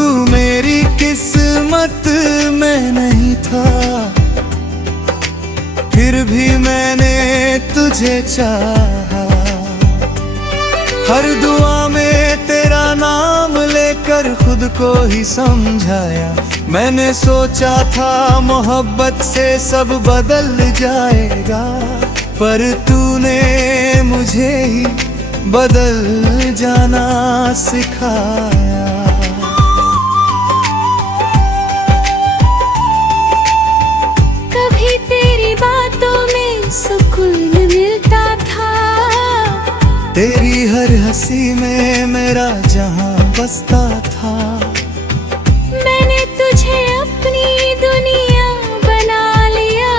तू मेरी किस्मत में नहीं था, फिर भी मैंने तुझे चाहा। हर दुआ में तेरा नाम लेकर खुद को ही समझाया। मैंने सोचा था मोहब्बत से सब बदल जाएगा, पर तूने मुझे ही बदल जाना सिखाया। कभी तेरी बातों में सुकून मिलता था, तेरी हर हंसी में मेरा जहां बसता था। मैंने तुझे अपनी दुनिया बना लिया,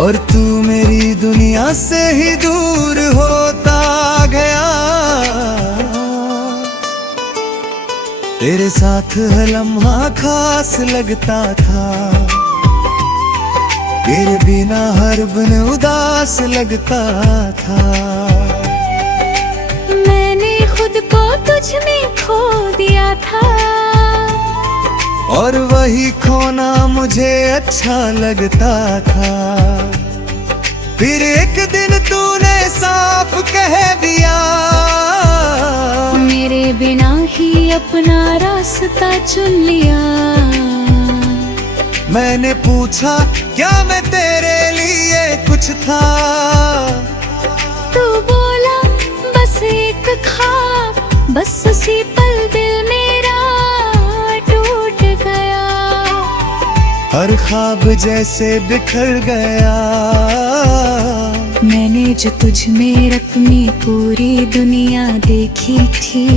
और तू मेरी दुनिया से ही दूर होता गया। तेरे साथ हर लम्हा खास लगता था, तेरे बिना हर पल उदास लगता था। मैंने खुद को तुझ में खो दिया था, और वही खोना मुझे अच्छा लगता था। फिर एक दिन तूने साफ कह दिया, मेरे बिना ही अपना रास्ता चुन लिया। मैंने पूछा क्या मैं तेरे लिए कुछ था, तू बोला बस एक ख्वाब, बस उसी पल दिल मेरा टूट गया। हर ख्वाब जैसे बिखर गया। मैंने जो तुझ में अपनी पूरी दुनिया देखी थी,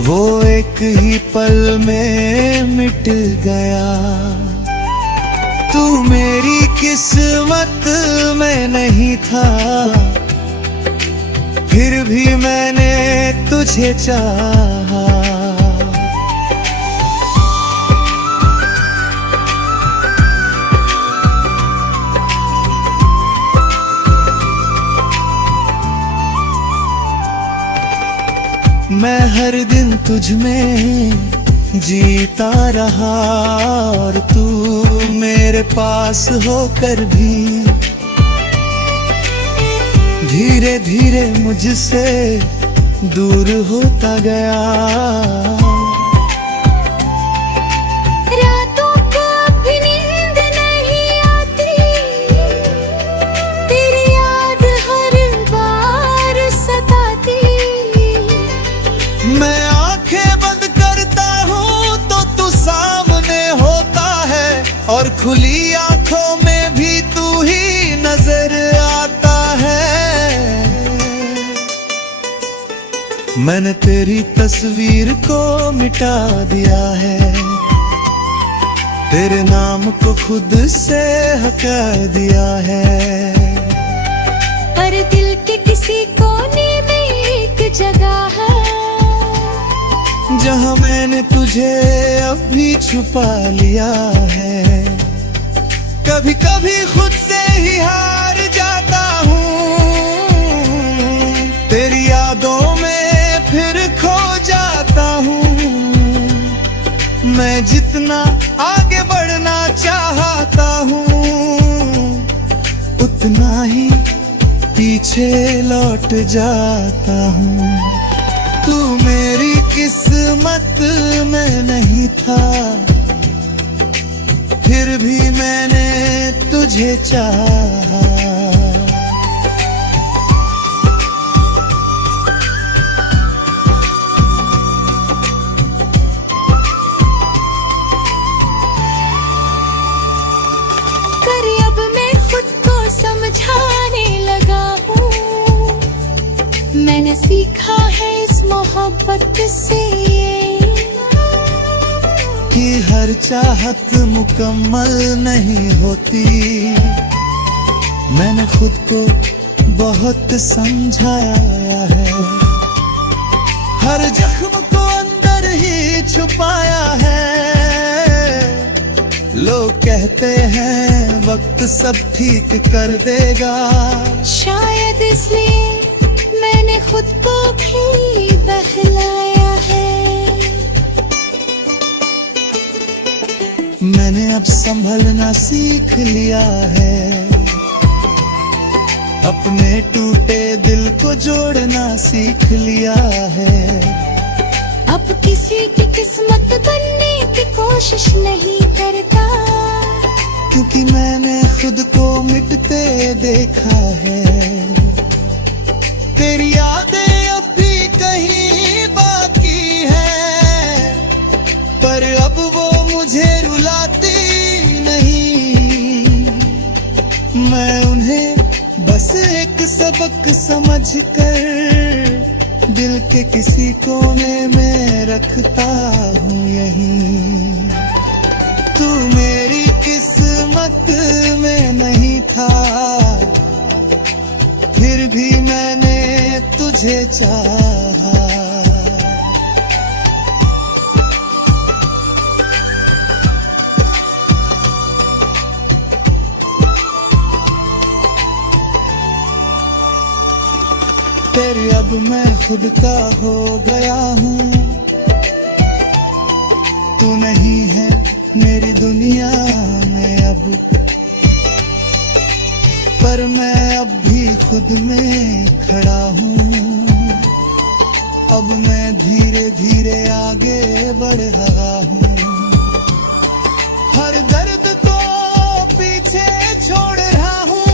वो एक ही पल में मिट गया। तू मेरी किस्मत में नहीं था, फिर भी मैंने तुझे चाहा। मैं हर दिन तुझ में जीता रहा, और तू मेरे पास होकर भी धीरे धीरे मुझसे दूर होता गया। रातों को भी नींद नहीं आती, तेरी याद हर बार सताती। मैं आंखें बंद करता हूँ तो तू सामने होता है, और खुली आंखों में भी तू ही नजर आता है। मैंने तेरी तस्वीर को मिटा दिया है, तेरे नाम को खुद से हटा दिया है। पर दिल के किसी कोने में एक जगह है, जहाँ मैंने तुझे अब भी छुपा लिया है। कभी कभी खुद से ही हार जाता हूँ, तेरी यादों में फिर खो जाता हूँ। मैं जितना आगे बढ़ना चाहता हूँ, उतना ही पीछे लौट जाता हूँ। तू मेरी किस्मत में नहीं था, फिर भी मैंने तुझे चाहा। कर अब मैं खुद को समझाने लगा हूँ, मैंने सीखा है इस मोहब्बत से कि हर चाहत मुकम्मल नहीं होती। मैंने खुद को बहुत समझाया है, हर जख्म को अंदर ही छुपाया है। लोग कहते हैं वक्त सब ठीक कर देगा, शायद इसलिए मैंने खुद को भी बहलाया है। अब संभलना सीख लिया है, अपने टूटे दिल को जोड़ना सीख लिया है। अब किसी की किस्मत बनने की कोशिश नहीं करता, क्योंकि मैंने खुद को मिटते देखा है। तेरी यादें अब भी कहीं बाकी है, पर अब वो मुझे रुलाती नहीं। मैं उन्हें बस एक सबक समझकर दिल के किसी कोने में रखता हूँ यहीं। तू मेरी किस्मत में नहीं था, फिर भी मैंने तुझे चाहा। तेरे अब मैं खुद का हो गया हूँ, तू नहीं है मेरी दुनिया में अब, पर मैं अब भी खुद में खड़ा हूँ। अब मैं धीरे धीरे आगे बढ़ रहा हूँ, हर दर्द को पीछे छोड़ रहा हूँ।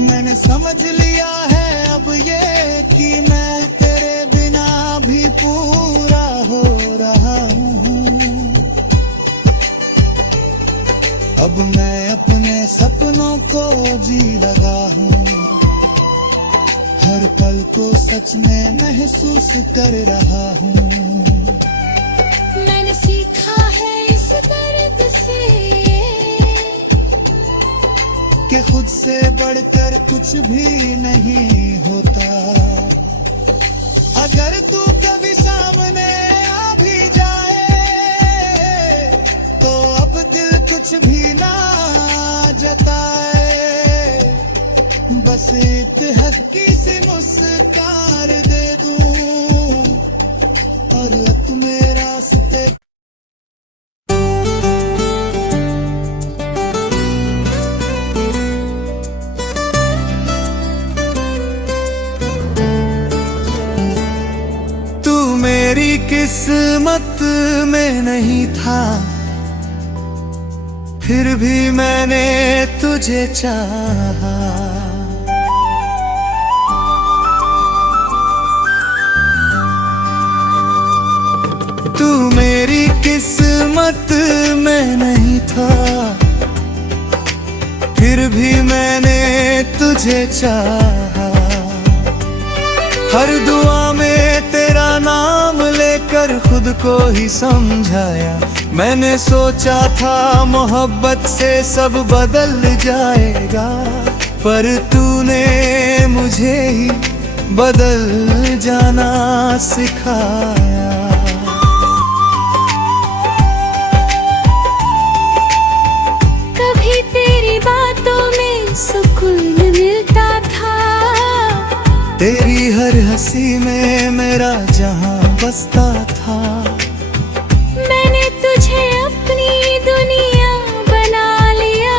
मैंने समझ लिया है अब ये कि मैं तेरे बिना भी पूरा हो रहा हूँ। अब मैं अपने सपनों को जी लगा हूँ, हर पल को सच में महसूस कर रहा हूँ। मैंने सीखा है इस दर्द से कि खुद से बढ़कर कुछ भी नहीं होता। अगर तू कभी सामने आ भी जाए, तो अब दिल कुछ भी ना जताए। बस एक हल्की सी मुस्कान दे दूं और अपने रास्ते। मेरी किस्मत में नहीं था, फिर भी मैंने तुझे चाहा। तू मेरी किस्मत में नहीं था, फिर भी मैंने तुझे चाहा। हर दुआ में तेरा नाम लेकर खुद को ही समझाया। मैंने सोचा था मोहब्बत से सब बदल जाएगा, पर तूने मुझे ही बदल जाना सिखाया। कभी तेरी बातों में सुकून मिलता था, तेरी हर हंसी में मेरा जहां बसता था। मैंने तुझे अपनी दुनिया बना लिया,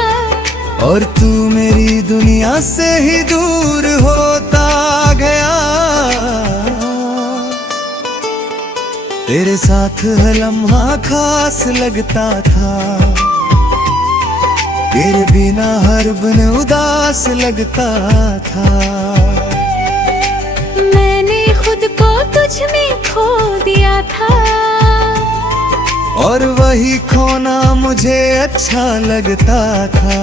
और तू मेरी दुनिया से ही दूर होता गया। तेरे साथ हर लम्हा खास लगता था, तेरे बिना हर पल उदास लगता था। खुद को तुझ में खो दिया था, और वही खोना मुझे अच्छा लगता था।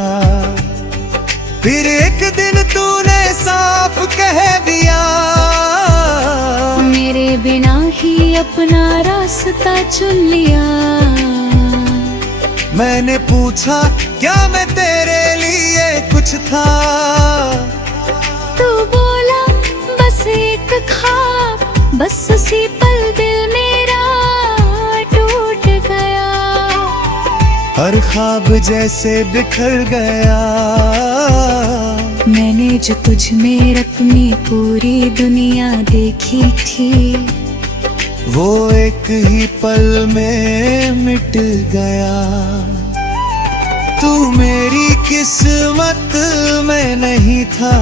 फिर एक दिन तूने साफ कह दिया, मेरे बिना ही अपना रास्ता चुन लिया। मैंने पूछा क्या मैं तेरे लिए कुछ था, तू बोला बस एक ख्वाब, बस उसी पल दिल मेरा टूट गया। हर ख्वाब जैसे बिखर गया। मैंने जो तुझ में अपनी पूरी दुनिया देखी थी, वो एक ही पल में मिट गया। तू मेरी किस्मत में नहीं था,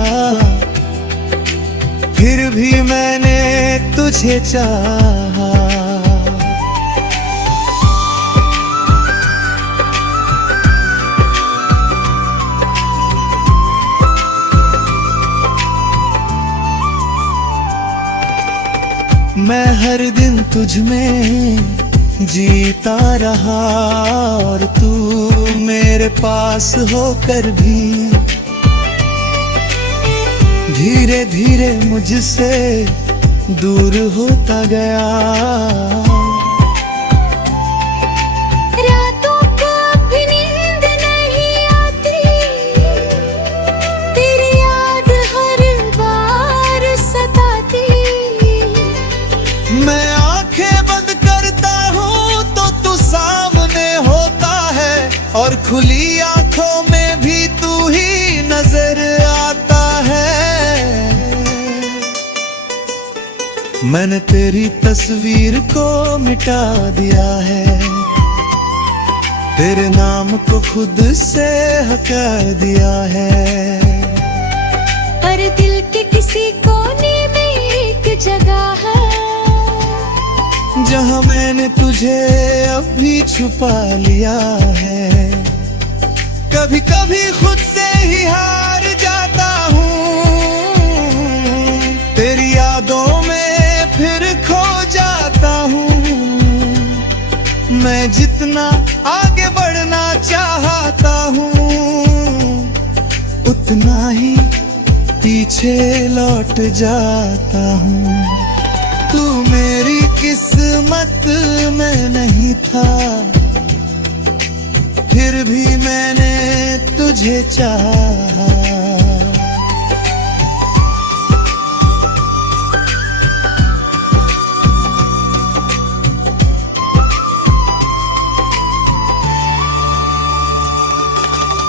फिर भी मैंने तुझे चाहा। मैं हर दिन तुझ में जीता रहा और तू मेरे पास होकर भी धीरे धीरे मुझसे दूर होता गया। रातों को भी नींद नहीं आती, तेरी याद हर बार सताती। मैं आंखें बंद करता हूँ तो तू सामने होता है, और खुली आंखों में भी तू ही नजर आता है। मैंने तेरी तस्वीर को मिटा दिया है, तेरे नाम को खुद से हटा दिया है। पर दिल के किसी कोने में एक जगह है, जहाँ मैंने तुझे अब भी छुपा लिया है। कभी कभी खुद से ही हार जाता हूँ, तेरी यादों में फिर खो जाता हूँ। मैं जितना आगे बढ़ना चाहता हूँ, उतना ही पीछे लौट जाता हूँ। तू मेरी किस्मत में नहीं था, फिर भी मैंने तुझे चाहा।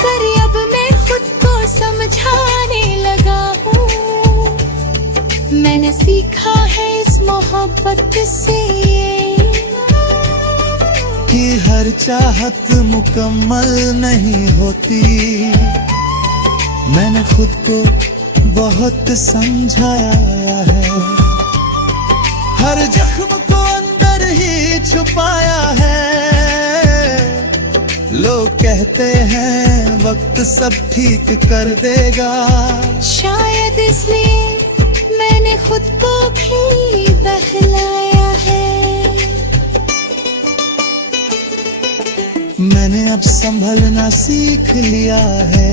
पर अब मैं खुद को समझाने लगा हूँ, मैंने सीखा है इस मोहब्बत से कि हर चाहत मुकम्मल नहीं होती। मैंने खुद को बहुत समझाया है, हर जख्म को अंदर ही छुपाया है। लोग कहते हैं वक्त सब ठीक कर देगा, शायद इसलिए मैंने खुद को भी बहलाया है। मैंने अब संभलना सीख लिया है,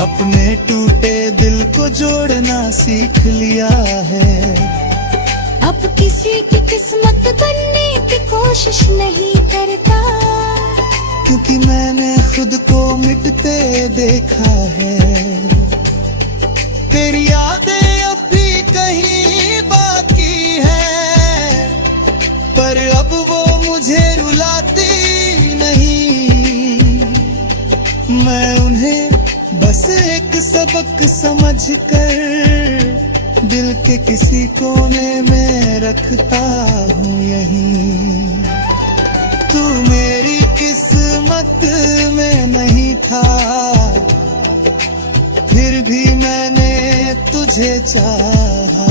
अपने टूटे दिल को जोड़ना सीख लिया है। अब किसी की किस्मत बनने की कोशिश नहीं करता, क्योंकि मैंने खुद को मिटते देखा है। तेरी यादें अब भी कहीं बाकी है, पर अब वो मुझे रुलाती नहीं। मैं उन्हें बस एक सबक समझकर दिल के किसी कोने में रखता हूँ यहीं। तू मेरी किस्मत में नहीं था, फिर भी मैंने तुझे चाहा।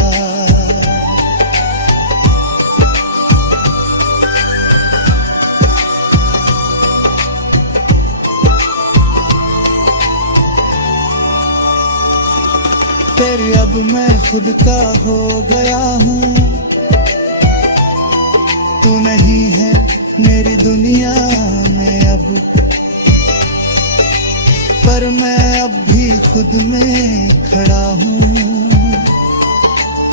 तेरे अब मैं खुद का हो गया हूँ, तू नहीं है मेरी दुनिया में अब। पर मैं अब भी खुद में खड़ा हूँ,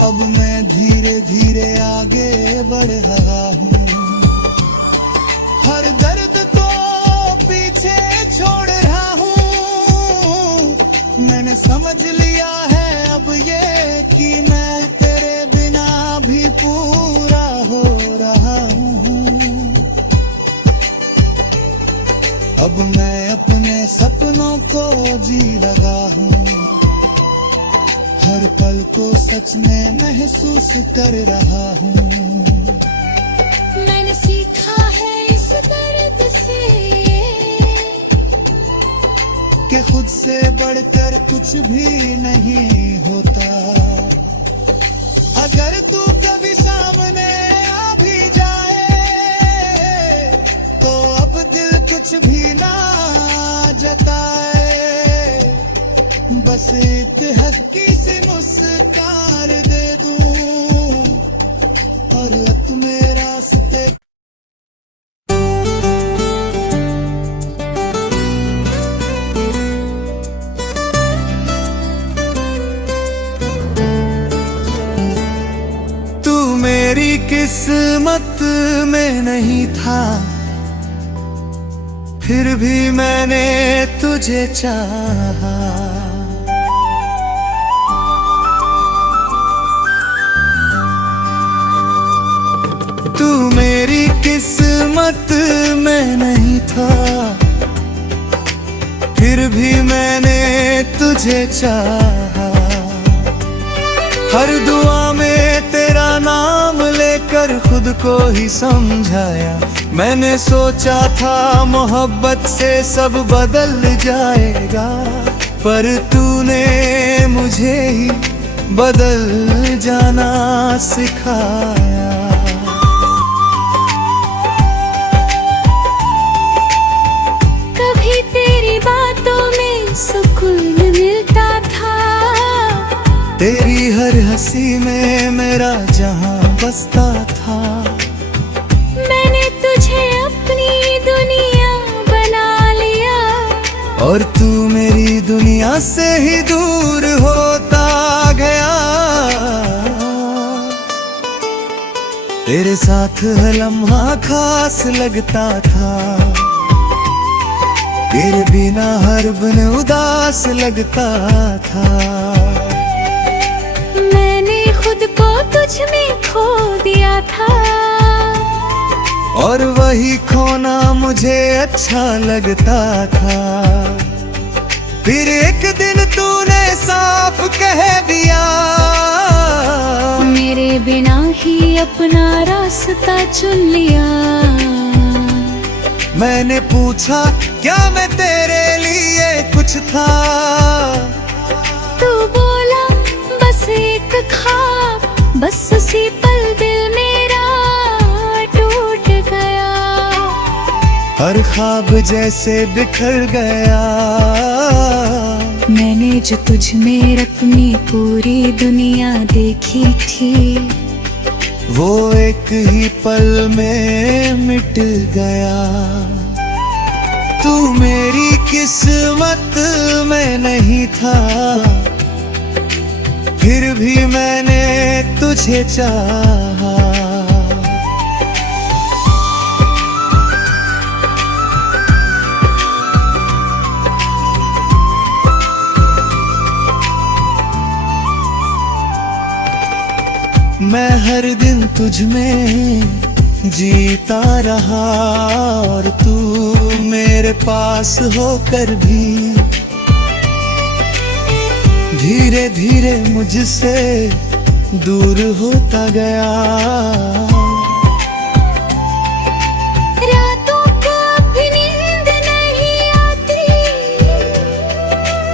अब मैं धीरे धीरे आगे बढ़ रहा हूँ। हर दर्द को पीछे छोड़ रहा हूँ, मैंने समझ लिया है अब ये कि मैं तेरे बिना भी पूरा हो रहा हूँ। अब मैं अपने सपनों को जी लगा हूँ, हर पल को सच में महसूस कर रहा हूँ। मैंने सीखा है इस दर्द से कि खुद से बढ़कर कुछ भी नहीं होता। अगर तू कभी सामने आ भी जाए तो अब दिल कुछ भी ना जताए। बस एक हल्की सी मुस्कान दे दूं और अपने रास्ते। तू मेरी किस्मत में नहीं था, फिर भी मैंने तुझे चाहा। तू मेरी किस्मत में नहीं था, फिर भी मैंने तुझे चाहा। हर दुआ में तेरा नाम लेकर खुद को ही समझाया। मैंने सोचा था मोहब्बत से सब बदल जाएगा, पर तूने मुझे ही बदल जाना सिखाया। कभी तेरी बातों में सुकून मिलता था, तेरी हर हंसी में मेरा जहां बसता था। मैंने तुझे अपनी दुनिया बना लिया, और तू मेरी दुनिया से ही दूर होता गया। तेरे साथ हर लम्हा खास लगता था, तेरे बिना हर पल उदास लगता था। मैंने खुद को तुझ में खो दिया था, और वही खोना मुझे अच्छा लगता था। फिर एक दिन तूने साफ कह दिया, मेरे बिना ही अपना रास्ता चुन लिया। मैंने पूछा क्या मैं तेरे लिए कुछ था, तू बोला बस एक ख्वाब, बस उसी पल दिल मेरा टूट गया। हर ख्वाब जैसे बिखर गया। मैंने जो तुझ में अपनी पूरी दुनिया देखी थी, वो एक ही पल में मिट गया। तू मेरी किस्मत में नहीं था, फिर भी मैंने तुझे चाहा। मैं हर दिन तुझ में जीता रहा, और तू मेरे पास होकर भी धीरे धीरे मुझसे दूर होता गया। रातों को भी नींद नहीं आती,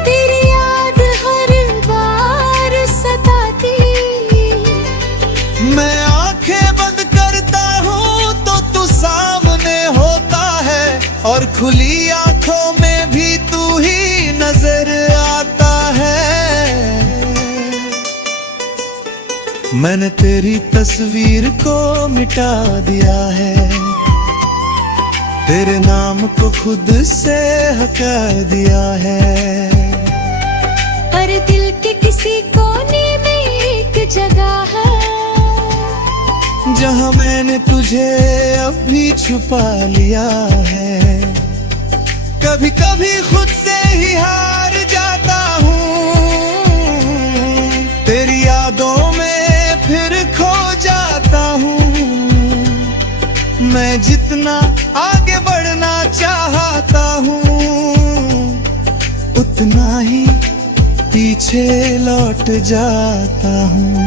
तेरी याद हर बार सताती। मैं आंखें बंद करता हूँ तो तू सामने होता है, और खुली आंखों में भी तू ही नजर आता है। मैंने तेरी तस्वीर को मिटा दिया है, तेरे नाम को खुद से हटा दिया है। पर दिल के किसी कोने में एक जगह है, जहाँ मैंने तुझे अब भी छुपा लिया है। कभी कभी खुद से ही हार जाता हूँ, तेरी यादों में फिर खो जाता हूँ। मैं जितना आगे बढ़ना चाहता हूँ, उतना ही पीछे पीछे लौट जाता हूँ।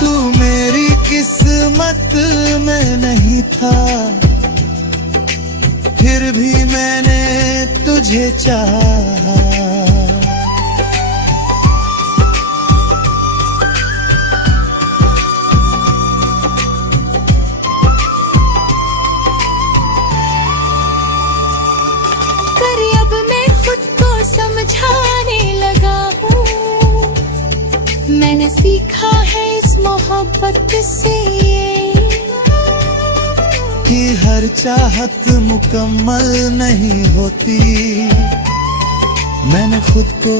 तू मेरी किस्मत में नहीं था, फिर भी मैंने तुझे चाहा। कर अब मैं खुद को समझाने लगा हूँ, मैंने सीखा है इस मोहब्बत से कि हर चाहत मुकम्मल नहीं होती। मैंने खुद को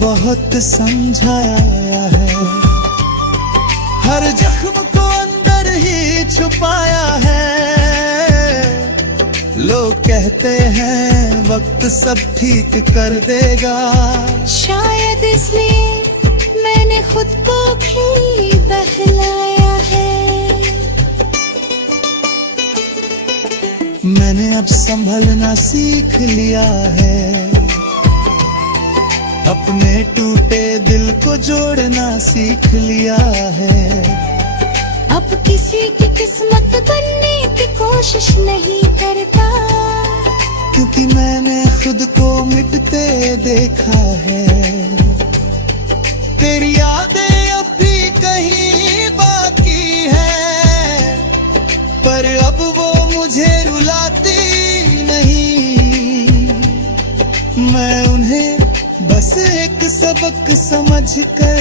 बहुत समझाया है, हर जख्म को अंदर ही छुपाया है। लोग कहते हैं वक्त सब ठीक कर देगा, शायद इसलिए मैंने खुद को भी बहलाया है। मैंने अब संभलना सीख लिया है, अपने टूटे दिल को जोड़ना सीख लिया है। अब किसी की किस्मत बनने की कोशिश नहीं करता, क्योंकि मैंने खुद को मिटते देखा है। तेरी यादें अब भी कहीं बाकी है, पर अब वो मुझे रुलाती नहीं। मैं उन्हें बस एक सबक समझकर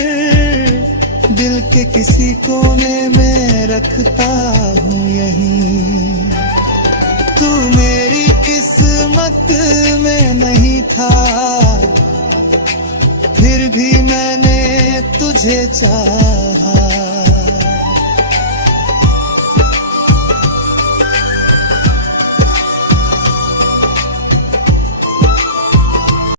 दिल के किसी कोने में रखता हूँ यहीं। तू मेरी किस्मत में नहीं था, फिर भी मैंने तुझे चाहा।